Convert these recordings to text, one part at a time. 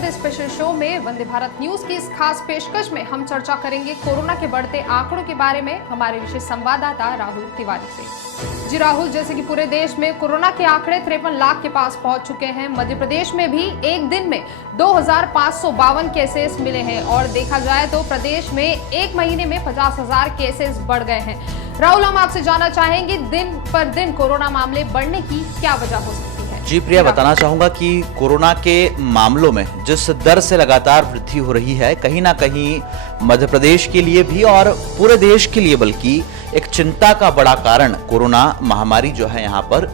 The special show में Vande Bharat news की इस खास पेशकश में हम चर्चा करेंगे कोरोना के बढ़ते आंकड़ों के बारे में हमारे विशेष संवाददाता राहुल तिवारी से। जी राहुल, जैसे कि पूरे देश में कोरोना के आंकड़े 53 लाख के पास पहुंच चुके हैं। मध्य प्रदेश में भी एक दिन में 2552 केसेस मिले हैं और देखा जाए तो प्रदेश में एक महीने में 50,000 केसेस बढ़ गए हैं। राहुल, हम आपसे जानना चाहेंगे दिन पर दिन कोरोना मामले बढ़ने की क्या वजह हो सकती है? जी प्रिया, बताना चाहूंगा कि कोरोना के मामलों में जिस दर से लगातार वृद्धि हो रही है, कहीं ना कहीं मध्य प्रदेश के लिए भी और पूरे देश के लिए बल्कि एक चिंता का बड़ा कारण कोरोना महामारी जो है यहाँ पर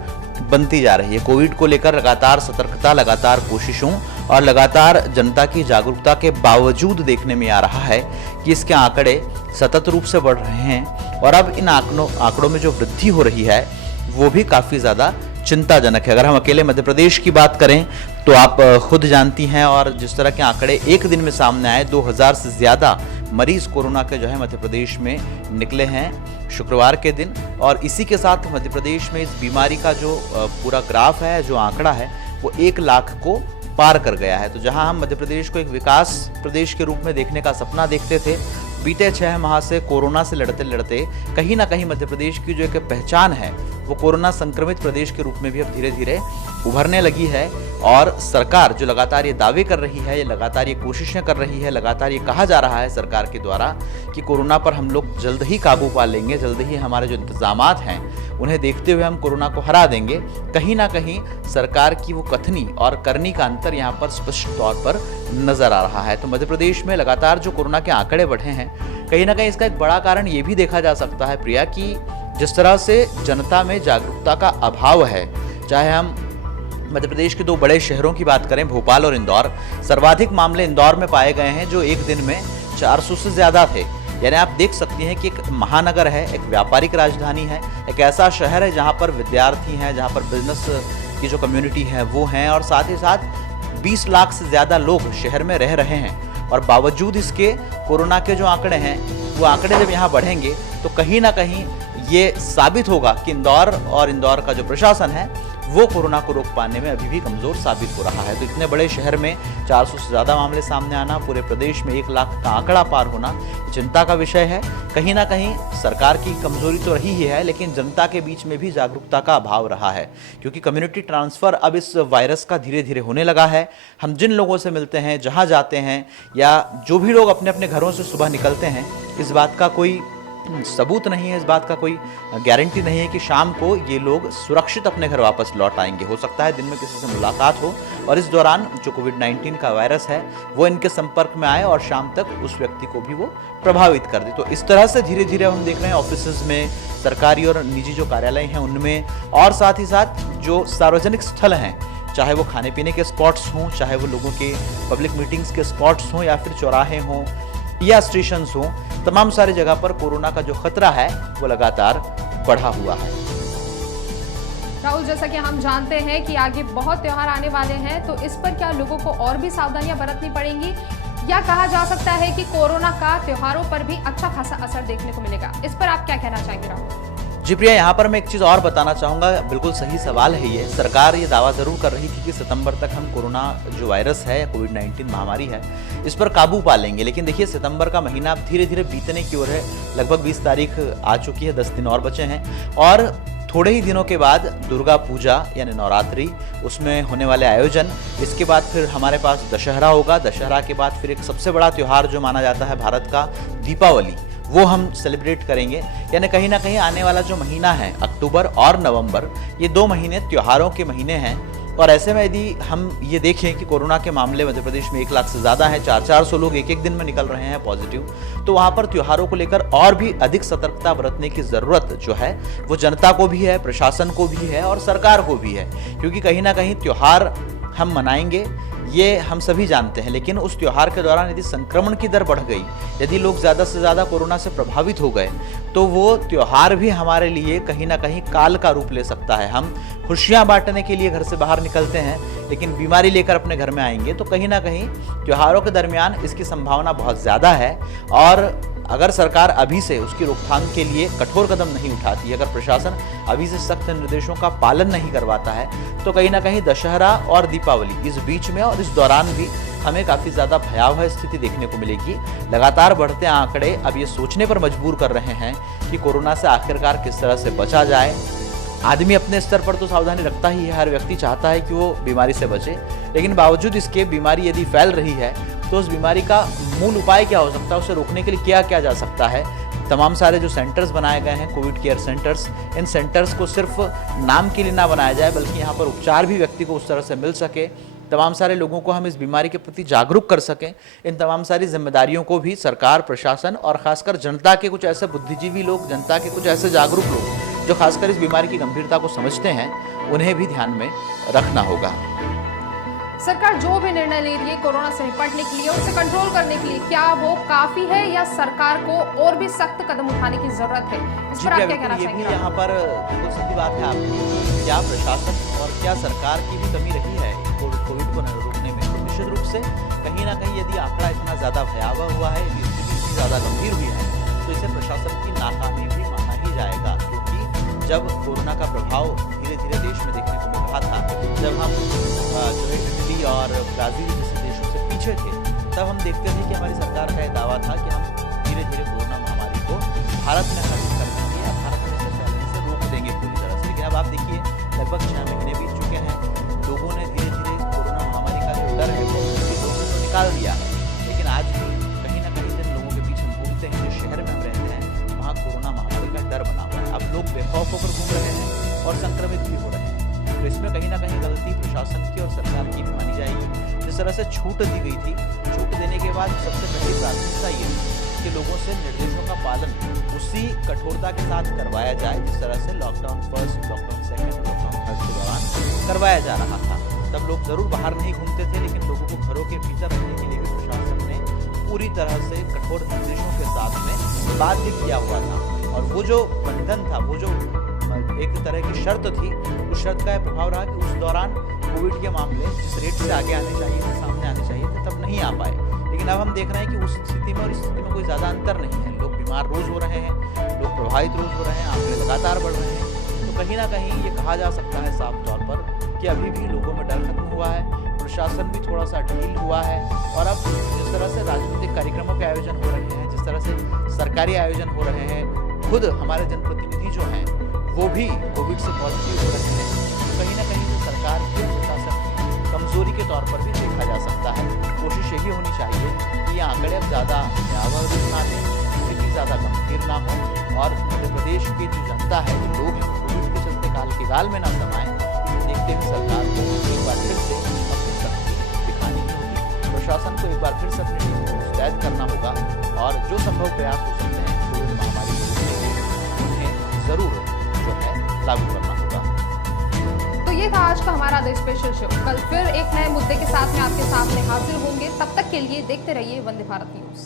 बनती जा रही है। कोविड को लेकर लगातार सतर्कता, लगातार कोशिशों और लगातार जनता की जागरूकता के बावजूद देखने में आ रहा है कि इसके आंकड़े सतत रूप से बढ़ रहे हैं और अब इन आंकड़ों में जो वृद्धि हो रही है वो भी काफी ज्यादा चिंताजनक है। अगर हम अकेले मध्य प्रदेश की बात करें तो आप खुद जानती हैं, और जिस तरह के आंकड़े एक दिन में सामने आए, 2000 से ज्यादा मरीज कोरोना के जो है मध्य प्रदेश में निकले हैं शुक्रवार के दिन। और इसी के साथ मध्य प्रदेश में इस बीमारी का जो पूरा ग्राफ है, जो आंकड़ा है, वो 1 लाख को पार कर गया है। तो जहां हम मध्य प्रदेश को एक विकास प्रदेश के रूप में देखने का सपना देखते थे, बीते 6 माह से कोरोना से लड़ते लड़ते कहीं ना कहीं मध्य प्रदेश की जो एक पहचान है वो कोरोना संक्रमित प्रदेश के रूप में भी अब धीरे धीरे उभरने लगी है। और सरकार जो लगातार ये दावे कर रही है, ये लगातार ये कोशिशें कर रही है, लगातार ये कहा जा रहा है सरकार के द्वारा कि कोरोना पर हम लोग जल्द ही काबू पा लेंगे, जल्द ही हमारे जो इंतजामात हैं उन्हें देखते हुए हम कोरोना को हरा देंगे। कहीं ना कहीं सरकार की वो कथनी और करनी का अंतर यहाँ पर स्पष्ट तौर पर नजर आ रहा है। तो मध्य प्रदेश में लगातार जो कोरोना के आंकड़े बढ़े हैं, कहीं ना कहीं इसका एक बड़ा कारण ये भी देखा जा सकता है प्रिया कि जिस तरह से जनता में जागरूकता का अभाव है। चाहे हम मध्य प्रदेश के 2 बड़े शहरों की बात करें, भोपाल और इंदौर, सर्वाधिक मामले इंदौर में पाए गए हैं जो एक दिन में 400 से ज्यादा थे। यानी आप देख सकती हैं कि एक महानगर है, एक व्यापारिक राजधानी है, एक ऐसा शहर है जहां पर विद्यार्थी हैं, जहां पर बिजनेस की जो कम्युनिटी है वो हैं, और साथ ही साथ 20 लाख से ज्यादा लोग शहर में रह रहे हैं। और बावजूद इसके कोरोना के जो आंकड़े हैं वो आंकड़े जब यहाँ बढ़ेंगे तो कहीं ना कहीं ये साबित होगा कि इंदौर का जो प्रशासन है वो कोरोना को रोक पाने में अभी भी कमजोर साबित हो रहा है। तो इतने बड़े शहर में 400 से ज्यादा मामले सामने आना, पूरे प्रदेश में 1 लाख का आंकड़ा पार होना चिंता का विषय है। कहीं ना कहीं सरकार की कमजोरी तो रही ही है, लेकिन जनता के बीच में भी जागरूकता का अभाव रहा है, क्योंकि कम्युनिटी ट्रांसफर अब इस वायरस का धीरे धीरे होने लगा है। हम जिन लोगों से मिलते हैं, जहाँ जाते हैं, या जो भी लोग अपने अपने घरों से सुबह निकलते हैं, इस बात का कोई सबूत नहीं है, इस बात का कोई गारंटी नहीं है कि शाम को ये लोग सुरक्षित अपने घर वापस लौट आएंगे। हो सकता है दिन में किसी से मुलाकात हो और इस दौरान जो कोविड-19 का वायरस है वो इनके संपर्क में आए और शाम तक उस व्यक्ति को भी वो प्रभावित कर दे। तो इस तरह से धीरे धीरे हम देख रहे हैं ऑफिसेज में, सरकारी और निजी जो कार्यालय हैं उनमें, और साथ ही साथ जो सार्वजनिक स्थल हैं, चाहे वो खाने पीने के स्पॉट्स हों, चाहे वो लोगों के पब्लिक मीटिंग्स के स्पॉट्स हों, या फिर चौराहे हों या स्टेशंस हों, तमाम सारी जगह पर कोरोना का जो खतरा है वो लगातार बढ़ा हुआ है। राहुल, जैसा कि हम जानते हैं कि आगे बहुत त्योहार आने वाले हैं, तो इस पर क्या लोगों को और भी सावधानियां बरतनी पड़ेंगी, या कहा जा सकता है कि कोरोना का त्योहारों पर भी अच्छा खासा असर देखने को मिलेगा? इस पर आप क्या कहना चाहेंगे राहुल? जी प्रिया, यहाँ पर मैं एक चीज़ और बताना चाहूँगा, बिल्कुल सही सवाल है ये। सरकार ये दावा ज़रूर कर रही थी कि सितंबर तक हम कोरोना जो वायरस है, कोविड-19 महामारी है, इस पर काबू पा लेंगे। लेकिन देखिए, सितंबर का महीना अब धीरे धीरे बीतने की ओर है। लगभग 20 तारीख आ चुकी है, 10 दिन और बचे हैं, और थोड़े ही दिनों के बाद दुर्गा पूजा यानी नवरात्रि, उसमें होने वाले आयोजन, इसके बाद फिर हमारे पास दशहरा होगा। दशहरा के बाद फिर एक सबसे बड़ा त्यौहार जो माना जाता है भारत का, दीपावली, वो हम सेलिब्रेट करेंगे। यानी कहीं ना कहीं आने वाला जो महीना है, अक्टूबर और नवंबर, ये 2 महीने त्योहारों के महीने हैं। और ऐसे में यदि हम ये देखें कि कोरोना के मामले मध्य प्रदेश में 1 लाख से ज़्यादा हैं, 400 लोग एक दिन में निकल रहे हैं पॉजिटिव, तो वहाँ पर त्योहारों को लेकर और भी अधिक सतर्कता बरतने की ज़रूरत जो है वो जनता को भी है, प्रशासन को भी है और सरकार को भी है। क्योंकि कहीं ना कहीं त्योहार हम मनाएंगे, ये हम सभी जानते हैं, लेकिन उस त्योहार के दौरान यदि संक्रमण की दर बढ़ गई, यदि लोग ज़्यादा से ज़्यादा कोरोना से प्रभावित हो गए, तो वो त्योहार भी हमारे लिए कहीं ना कहीं काल का रूप ले सकता है। हम खुशियाँ बांटने के लिए घर से बाहर निकलते हैं, लेकिन बीमारी लेकर अपने घर में आएंगे, तो कहीं ना कहीं त्योहारों के दरमियान इसकी संभावना बहुत ज़्यादा है। और अगर सरकार अभी से उसकी रोकथाम के लिए कठोर कदम नहीं उठाती, अगर प्रशासन अभी से सख्त निर्देशों का पालन नहीं करवाता है, तो कहीं ना कहीं दशहरा और दीपावली इस बीच में और इस दौरान भी हमें काफ़ी ज़्यादा भयावह स्थिति देखने को मिलेगी। लगातार बढ़ते आंकड़े अब ये सोचने पर मजबूर कर रहे हैं कि कोरोना से आखिरकार किस तरह से बचा जाए। आदमी अपने स्तर पर तो सावधानी रखता ही है, हर व्यक्ति चाहता है कि वो बीमारी से बचे, लेकिन बावजूद इसके बीमारी यदि फैल रही है तो उस बीमारी का मूल उपाय क्या हो सकता है, उसे रोकने के लिए क्या किया जा सकता है। तमाम सारे जो सेंटर्स बनाए गए हैं, कोविड केयर सेंटर्स, इन सेंटर्स को सिर्फ नाम के लिए ना बनाया जाए, बल्कि यहाँ पर उपचार भी व्यक्ति को उस तरह से मिल सके, तमाम सारे लोगों को हम इस बीमारी के प्रति जागरूक कर सकें। इन तमाम सारी जिम्मेदारियों को भी सरकार, प्रशासन और खासकर जनता के कुछ ऐसे बुद्धिजीवी लोग, जनता के कुछ ऐसे जागरूक लोग जो खासकर इस बीमारी की गंभीरता को समझते हैं, उन्हें भी ध्यान में रखना होगा। सरकार जो भी निर्णय ले रही है कोरोना से निपटने के लिए, उसे कंट्रोल करने के लिए, क्या वो काफी है या सरकार को और भी सख्त कदम उठाने की जरूरत है? इस पर आप क्या कहना चाहेंगे? ये भी यहाँ पर बिल्कुल सीधी बात है आपकी, क्या प्रशासन और क्या सरकार की भी कमी रही है कोविड को रोकने में? तो निश्चित रूप से कहीं ना कहीं यदि आंकड़ा इतना ज्यादा भयावह हुआ है, यदि स्थिति इतनी ज्यादा गंभीर हुई है, तो इसे प्रशासन की नाकामी भी माना ही जाएगा। क्योंकि जब कोरोना का प्रभाव धीरे धीरे देश में देखने को मिल रहा था, जब हम जो है इटली और ब्राजील जैसे देशों से पीछे थे, तब हम देखते थे कि हमारी सरकार का यह दावा था कि हम धीरे धीरे कोरोना महामारी को भारत में खत्म कर देंगे या भारत में से फैलने से रोक देंगे पूरी तरह से। लेकिन अब आप देखिए, लगभग 6 महीने बीत चुके हैं, लोगों ने धीरे धीरे कोरोना महामारी का जो डर है वो निकाल दिया, लेकिन आज भी कहीं ना कहीं जिन लोगों के बीच हम घूमते हैं, जिस शहर में हम रहते हैं, वहाँ कोरोना महामारी का डर बना हुआ है। अब लोग बेखौफ होकर घूम रहे हैं और संक्रमित भी हो रहे हैं। तो इसमें कहीं ना कहीं गलती प्रशासन की और सरकार की भी मानी जाएगी। जिस तरह से छूट दी गई थी, छूट देने के बाद सबसे पहली प्राथमिकता ये थी कि लोगों से निर्देशों का पालन उसी कठोरता के साथ करवाया जाए जिस तरह से lockdown first, lockdown second, lockdown third के दौरान करवाया जा रहा था। तब लोग जरूर बाहर नहीं घूमते थे, लेकिन लोगों को घरों के भीतर रहने के लिए भी प्रशासन ने पूरी तरह से कठोर निर्देशों के साथ में बाध्य किया हुआ था। और वो जो बंधन था, वो जो एक तरह की शर्त थी, उस शर्त का यह प्रभाव रहा कि उस दौरान कोविड के मामले जिस रेट से आगे आने चाहिए थे, सामने आने चाहिए थे, तब नहीं आ पाए। लेकिन अब हम देख रहे हैं कि उस स्थिति में और इस स्थिति में कोई ज़्यादा अंतर नहीं है। लोग बीमार रोज हो रहे हैं, लोग प्रभावित रोज हो रहे हैं, आंकड़े लगातार बढ़ रहे हैं। तो कहीं ना कहीं ये कहा जा सकता है साफ तौर पर कि अभी भी लोगों में डर खत्म हुआ है, प्रशासन भी थोड़ा सा ढील हुआ है। और अब जिस तरह से राजनीतिक कार्यक्रमों के आयोजन हो रहे हैं, जिस तरह से सरकारी आयोजन हो रहे हैं, खुद हमारे जनप्रतिनिधि जो हैं वो भी कोविड से पॉजिटिव हो रहे हैं, तो कहीं ना कहीं जो सरकार की प्रशासन की कमजोरी के तौर पर भी देखा जा सकता है। कोशिश यही होनी चाहिए कि ये आंकड़े अब ज़्यादा भयावह रूप ना लें, स्थिति ज़्यादा गंभीर ना हो, और मध्य प्रदेश की जो जनता है, जो लोग हैं, कोविड के चलते काल के गाल में ना समाएं। इसे देखते हुए सरकार को एक बार फिर से अपनी शक्ति दिखानी होगी, प्रशासन को एक बार फिर से अपनी टीम को मुस्तैद करना होगा, और जो संभव प्रयास हो सकते हैं कोविड महामारी को रोकने के, उन्हें ज़रूर जो है लागू करना होगा। तो ये था आज का हमारा द स्पेशल शो। कल फिर एक नए मुद्दे के साथ में आपके सामने हाजिर होंगे। तब तक के लिए देखते रहिए वंदे भारत न्यूज।